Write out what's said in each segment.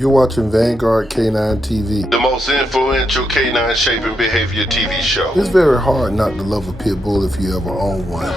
You're watching Vanguard K9 TV. The most influential canine shaping behavior TV show. It's very hard not to love a pit bull if you ever own one.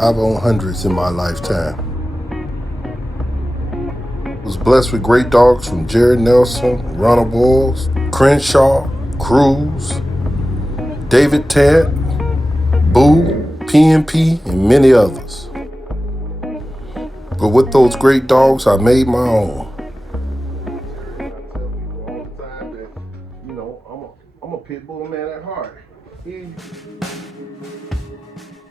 I've owned hundreds in my lifetime. I was blessed with great dogs from Jerry Nelson, Ronald Boyles, Crenshaw, Cruz, David Tant, Boo, PNP, and many others. But with those great dogs, I made my own. I'm a pit bull man at heart.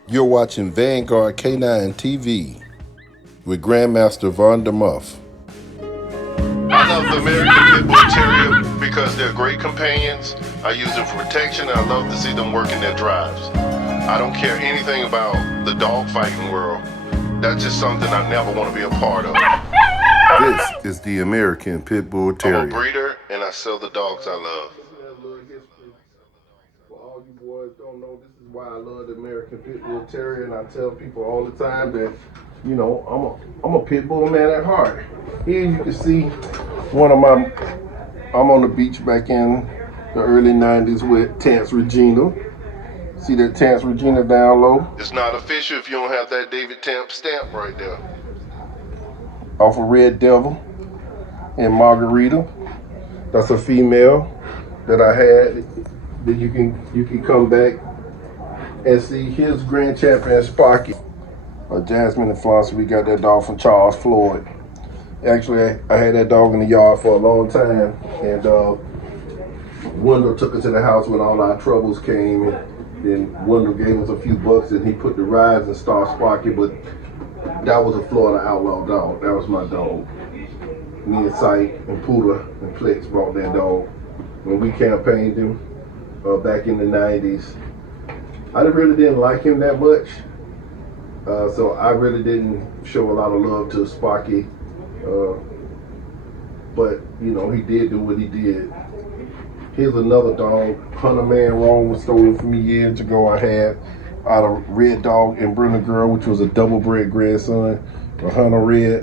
You're watching Vanguard K9 TV with Grandmaster Von der Muff. I love the American Pit Bull Terrier because they're great companions. I use them for protection, and I love to see them working their drives. I don't care anything about the dog fighting world. That's just something I never want to be a part of. This is the American Pit Bull Terrier. I'm a breeder, and I sell the dogs I love. For all you boys don't know, this is why I love the American Pit Bull Terrier, and I tell people all the time that, you know, I'm a pit bull man at heart. Here you can see I'm on the beach back in the early 90s with Tance Regina. See that Tance Regina down low? It's not official if you don't have that David Tamp stamp right there. Off of Red Devil and Margarita. That's a female that I had. That you can come back and see his grand champion Sparky. Jasmine and Flossie, we got that dog from Charles Floyd. Actually, I had that dog in the yard for a long time, and Wendell took us to the house when all our troubles came, and then Wendell gave us a few bucks, and he put the rides and Star Sparky, but that was a Florida Outlaw dog. That was my dog. Me and Sight and Poodle and Flex brought that dog when we campaigned him back in the 90s. I really didn't like him that much, so I really didn't show a lot of love to Sparky. But you know, he did do what he did. Here's another dog, Hunter Man Wrong, was stolen from me years ago. I had out of Red Dog and Brenda Girl, which was a double bred grandson of Hunter Red.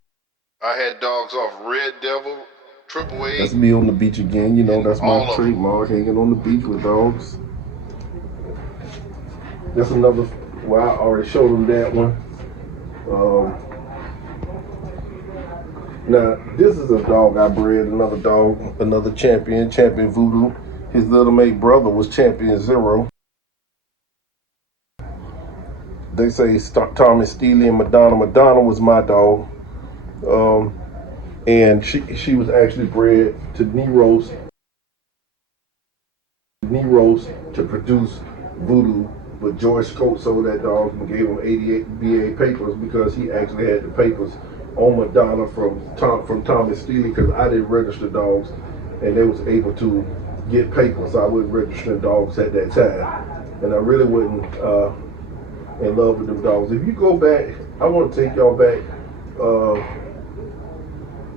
I had dogs off Red Devil, Triple A. That's me on the beach again. You know, that's my trademark, hanging on the beach with dogs. That's another, well, I already showed them that one. Now, this is a dog I bred, another dog, another champion Voodoo. His little mate brother was Champion Zero. They say Tommy Steely and Madonna. Madonna was my dog. And she was actually bred to Neros to produce Voodoo. But George Coates sold that dog and gave him 88 BA papers because he actually had the papers on Madonna from Tommy Steely, because I didn't register dogs and they was able to get papers. So I wasn't registering dogs at that time. And I really wasn't in love with them dogs. If you go back, I want to take y'all back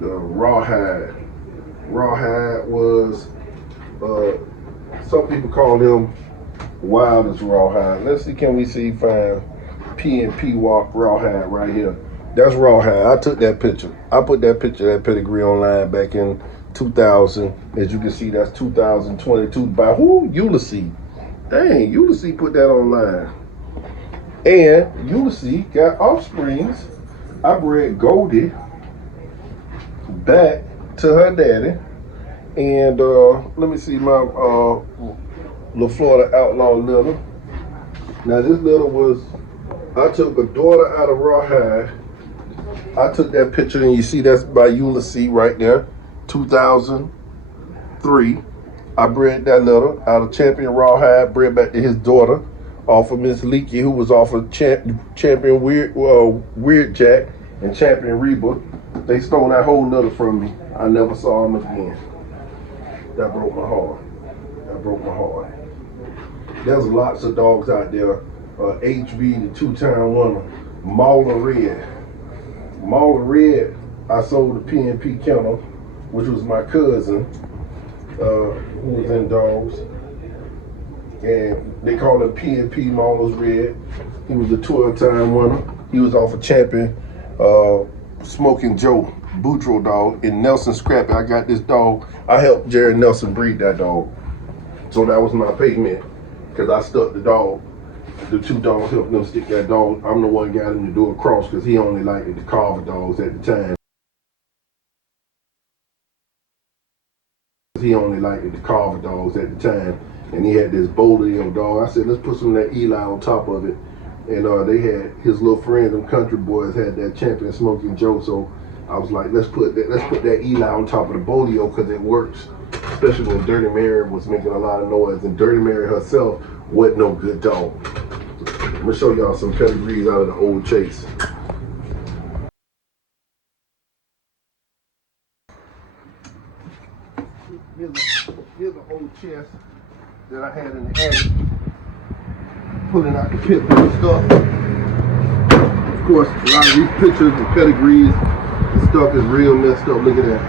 the Rawhide. Rawhide was, some people call him wild as Rawhide. Let's see, can we find P&P Walk Rawhide right here. That's Rawhide. I took that picture. I put that picture, that pedigree online back in 2000. As you can see, that's 2022 by who? Ulysses. Dang, Ulysses put that online. And Ulysses got offsprings. I bred Goldie back to her daddy. And let me see my La Florida Outlaw little. Now this little was, I took a daughter out of Rawhide. I took that picture and you see that's by Ulysses right there, 2003. I bred that little out of Champion Rawhide, bred back to his daughter off of Miss Leakey, who was off of Champion Weird Jack and Champion Reba. They stole that whole litter from me. I never saw him again. That broke my heart. There's lots of dogs out there. HB, the two-time winner. Mauler Red, I sold the P&P kennel, which was my cousin, who was in dogs. And they call him P&P Mauler Red. He was a 12-time winner. He was off of Champion Smoking Joe. Boutro dog, and Nelson Scrappy. I got this dog. I helped Jerry Nelson breed that dog. So that was my payment, because I stuck the dog. The two dogs helped them stick that dog. I'm the one got him to do a cross, because he only liked the carver dogs at the time. And he had this Bolio dog. I said, let's put some of that Eli on top of it. And they had his little friend, them country boys, had that Champion Smoking Joe. So I was like, let's put that Eli on top of the Bolio, because it works. Especially when Dirty Mary was making a lot of noise, and Dirty Mary herself wasn't no good dog. I'm gonna show y'all some pedigrees out of the old chase. Here's an old chest that I had in the attic, pulling out the pit bull stuff. Of course, a lot of these pictures and pedigrees and stuff is real messed up. Look at that.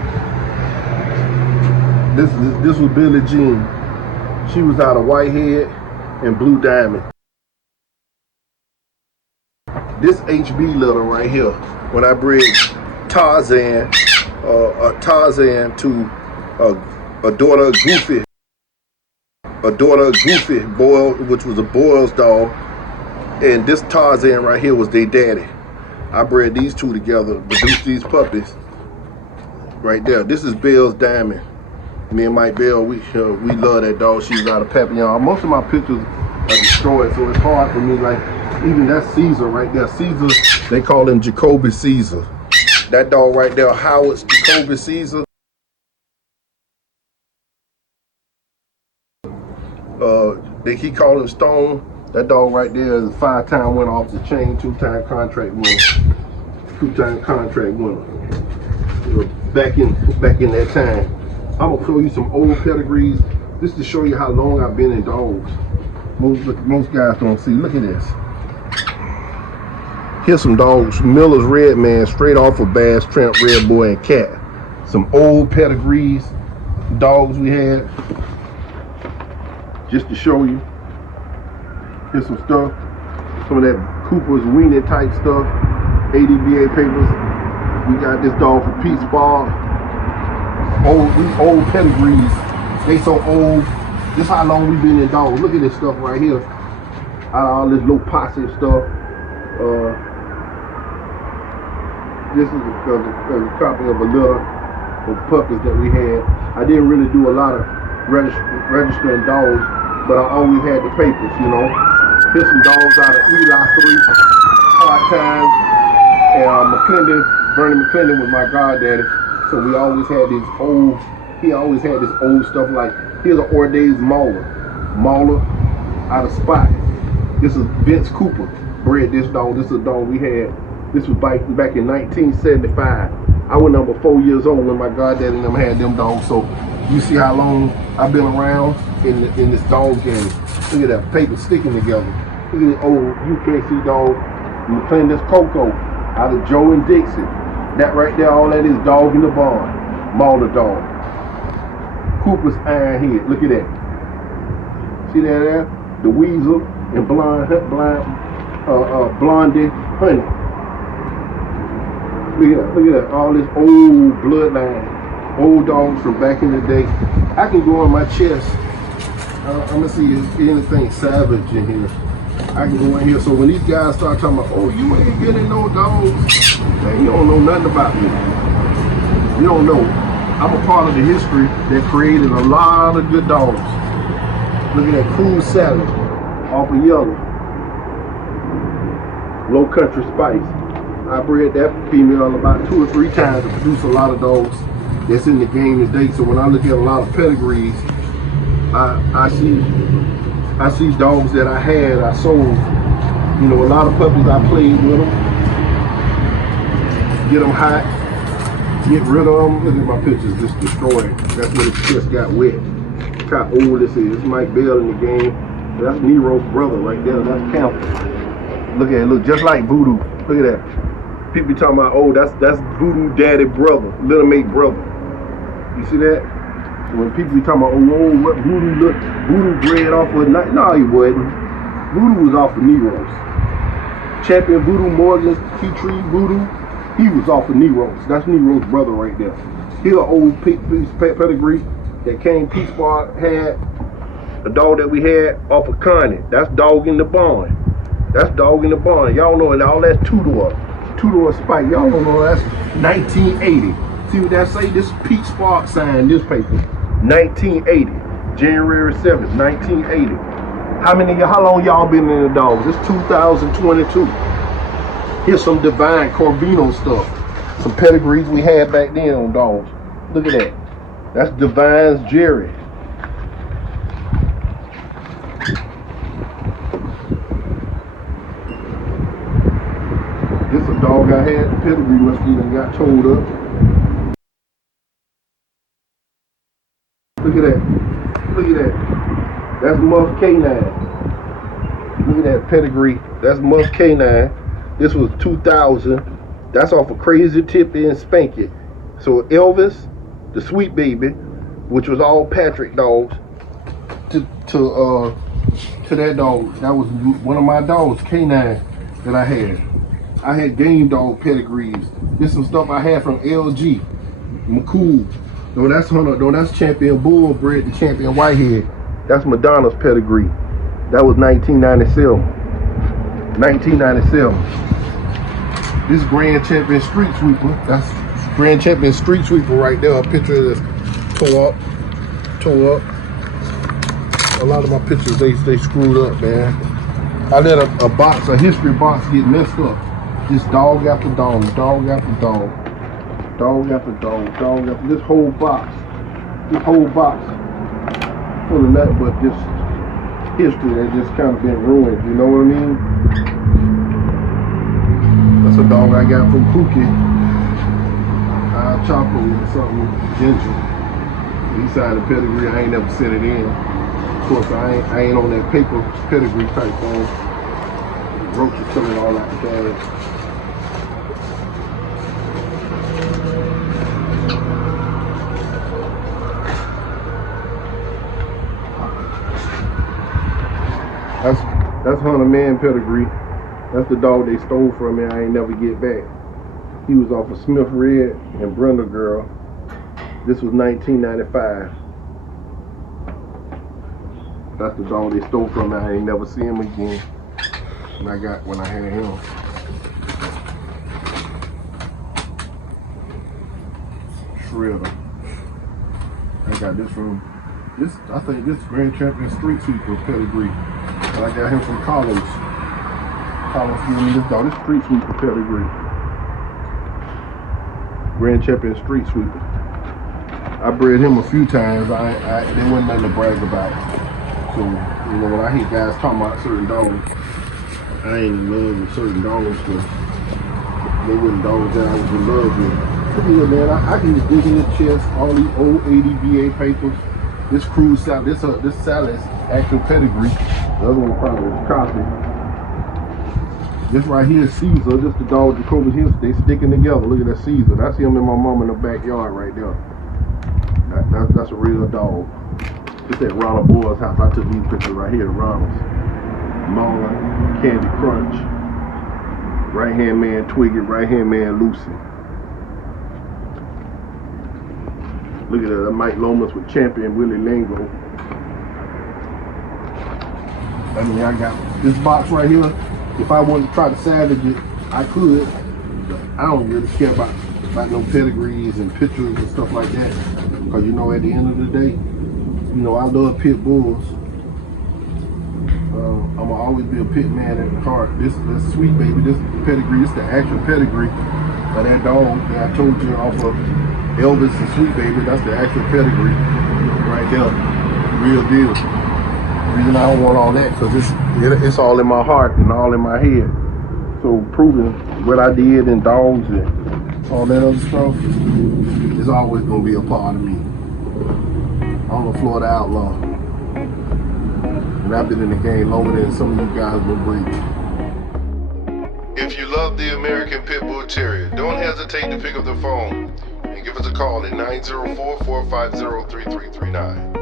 This was Billie Jean. She was out of Whitehead and Blue Diamond. This HB letter right here, when I bred Tarzan to a daughter of Goofy, Boyle, which was a Boyle's dog, and this Tarzan right here was their daddy. I bred these two together, produced these puppies right there. This is Bell's Diamond. Me and Mike Bell, we love that dog. She was out of Papillon. Most of my pictures are destroyed, so it's hard for me. Like, even that Caesar right there. Caesar, they call him Jacoby Caesar. That dog right there, Howard's Jacoby Caesar. He called him Stone. That dog right there is a 5-time winner off the chain, 2-time contract winner. 2-time contract winner. Back in that time. I'm gonna show you some old pedigrees. This to show you how long I've been in dogs. Most guys don't see. Look at this. Here's some dogs. Miller's Red Man, straight off of Bass Tramp, Red Boy, and Cat. Some old pedigrees, dogs we had. Just to show you. Here's some stuff. Some of that Cooper's Weenie type stuff. ADBA papers. We got this dog for Pete's Bar. These old pedigrees, they so old. This how long we've been in dogs. Look at this stuff right here. All this low posse stuff. This is a copy of a litter of puppies that we had. I didn't really do a lot of registering dogs, but I always had the papers, you know. Here's some dogs out of Eli 3, Hard Times, and Bernie McClendon was my goddaddy. So we always had this old, he always had this old stuff. Like, here's an Orday's Mauler out of Spot. This is Vince Cooper bred this dog. This is a dog we had. This was back in 1975. I was number 4 years old when my goddaddy and them had them dogs. So you see how long I've been around in this dog game. Look at that paper sticking together. Look at the old UKC dog. McClendon's Coco out of Joe and Dixie. That right there, all that is dog in the barn. Mauler dog. Cooper's Iron Head. Look at that. See that there? The Weasel and Blondie Honey. Look at that. All this old bloodline. Old dogs from back in the day. I can go on my chest. I'm gonna see if anything savage in here. I can go in here. So when these guys start talking about, oh, you ain't getting no dogs, man, you don't know nothing about me. You don't know. I'm a part of the history that created a lot of good dogs. Look at that Cool Salad off of Yellow. Low Country Spice. I bred that female about 2 or 3 times to produce a lot of dogs that's in the game today. So when I look at a lot of pedigrees, I see dogs that I had, I sold. You know, a lot of puppies I played with them. Get them hot, get rid of them. Look at my pictures, just destroyed. That's when the chest got wet. Look how old this is. It's Mike Bell in the game. That's Nero's brother right there. That's Campbell. Look at it, look just like Voodoo. Look at that. People be talking about, oh, that's Voodoo daddy brother, little mate brother. You see that? When people be talking about, oh, what Voodoo look, Voodoo bred off of night. No, he wasn't. Voodoo was off of Nero's. Champion Voodoo, Morgan, Key Tree Voodoo, He was off of Nero's. That's Nero's brother right there. He's an old pedigree that King Peace Squad had. The dog that we had off of Connie. That's Dog in the Barn. That's Dog in the Barn. Y'all know it. All that's two-door Spike. Y'all don't know that's 1980. See what that say? This Peach Spark signed this paper. 1980. January 7th, 1980. How long y'all been in the dogs? It's 2022. Here's some Divine Corvino stuff. Some pedigrees we had back then on dogs. Look at that. That's Divine's Jerry. This a dog I had. The pedigree must be done got told up. Look at that. Look at that. That's Muff K9. Look at that pedigree. That's Muff K9. This was 2000. That's off of Crazy Tippy and Spanky. So Elvis, the Sweet Baby, which was all Patrick dogs, to that dog. That was one of my dogs, K9, that I had. I had game dog pedigrees. This some stuff I had from LG, McCool. No, that's Hunter. No, that's Champion Bull bred to Champion Whitehead. That's Madonna's pedigree. That was 1997. 1997. This Grand Champion Street Sweeper. That's Grand Champion Street Sweeper right there. A picture of this tore up. A lot of my pictures they screwed up, man. I let a history box get messed up. Just dog after dog, dog after dog, dog after dog, dog after this whole box full of nothing but this history that just kind of been ruined. You know what I mean? That's a dog I got from Pookie. Choco or something, Ginger. He signed the pedigree. I ain't never sent it in. Of course, I ain't on that paper pedigree type thing. Roaches coming all out the bag. That's Hunter Man pedigree. That's the dog they stole from me. I ain't never get back. He was off of Smith Red and Brenda Girl. This was 1995. That's the dog they stole from me. I ain't never see him again. And I got when I had him. Shredder. I got this from I think this Grand Champion Street Sweeper pedigree. And I got him from college. This dog, this Street Sweeper pedigree. Grand Champion Street Sweeper. I bred him a few times. There wasn't nothing to brag about. So, you know, when I hear guys talking about certain dogs, I ain't in love with certain dogs because they weren't dogs that I was in love with. Look here, man, I can just dig in the chest, all these old ADBA papers. This cruise salad, this salad's actual pedigree. The other one probably was copy. This right here is Caesar. This the dog Jacoby Hills. They sticking together. Look at that Caesar. That's him and my mom in the backyard right there. That's a real dog. This at Ronald Boy's house. I took these pictures right here at Ronald's. Marlon, Candy Crunch, right hand man Twiggy, right hand man Lucy. Look at that, Mike Lomas with Champion Willie Lingo. I mean, I got this box right here. If I wanted to try to salvage it, I could. But I don't really care about no pedigrees and pictures and stuff like that. Because you know, at the end of the day, you know, I love pit bulls. I'm gonna always be a pit man at the heart. This Sweet Baby, this pedigree, this the actual pedigree of that dog that I told you off of Elvis and Sweet Baby. That's the actual pedigree right there, real deal. The reason I don't want all that because it's all in my heart and all in my head. So proving what I did in dogs and all that other stuff is always gonna be a part of me. I'm a Florida outlaw. And I've been in the game longer than some of you guys been breeding. If you love the American Pit Bull Terrier, don't hesitate to pick up the phone and give us a call at 904-450-3339.